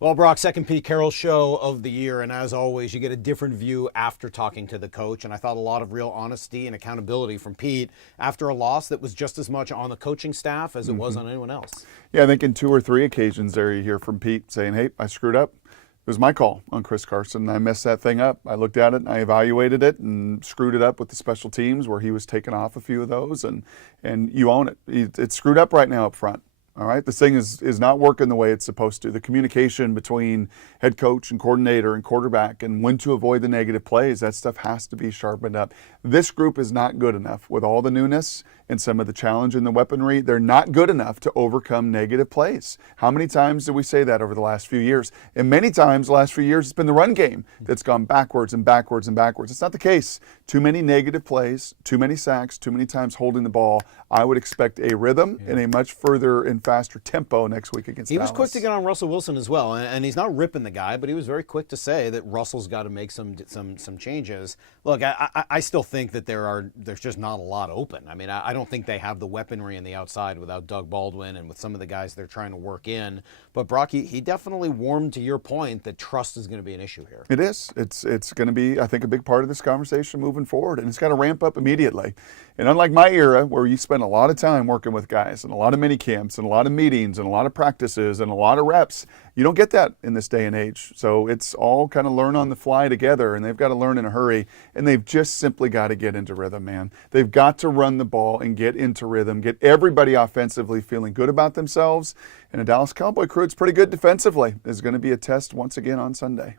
Well, Brock, second Pete Carroll Show of the year, and as always, you get a different view after talking to the coach, and I thought a lot of real honesty and accountability from Pete after a loss that was just as much on the coaching staff as it was on anyone else. Yeah, I think in 2 or 3 occasions there you hear from Pete saying, hey, I screwed up. It was my call on Chris Carson. I messed that thing up. I looked at it and I evaluated it and screwed it up with the special teams where he was taking off a few of those, and you own it. It's screwed up right now up front. All right, this thing is not working the way it's supposed to. The communication between head coach and coordinator and quarterback and when to avoid the negative plays, that stuff has to be sharpened up. This group is not good enough with all the newness and some of the challenge in the weaponry. They're not good enough to overcome negative plays. How many times did we say that over the last few years? And many times the last few years it's been the run game that's gone backwards and backwards and backwards. It's not the case. Too many negative plays, too many sacks, too many times holding the ball. I would expect a rhythm and a much further and faster tempo next week against Dallas. He was quick to get on Russell Wilson as well, and he's not ripping the guy, but he was very quick to say that Russell's got to make some changes. Look, I still think that there's just not a lot open. I mean, I don't think they have the weaponry in the outside without Doug Baldwin and with some of the guys they're trying to work in. But Brock, he definitely warmed to your point that trust is going to be an issue here. It is. It's going to be, I think, a big part of this conversation moving forward, and it's got to ramp up immediately. And unlike my era, where you spend a lot of time working with guys and a lot of mini camps and a lot of meetings and a lot of practices and a lot of reps, you don't get that in this day and age. So it's all kind of learn on the fly together, and they've got to learn in a hurry, and they've just simply got to get into rhythm, man. They've got to run the ball and get into rhythm, get everybody offensively feeling good about themselves. And a Dallas Cowboy crew that's pretty good defensively is going to be a test once again on Sunday.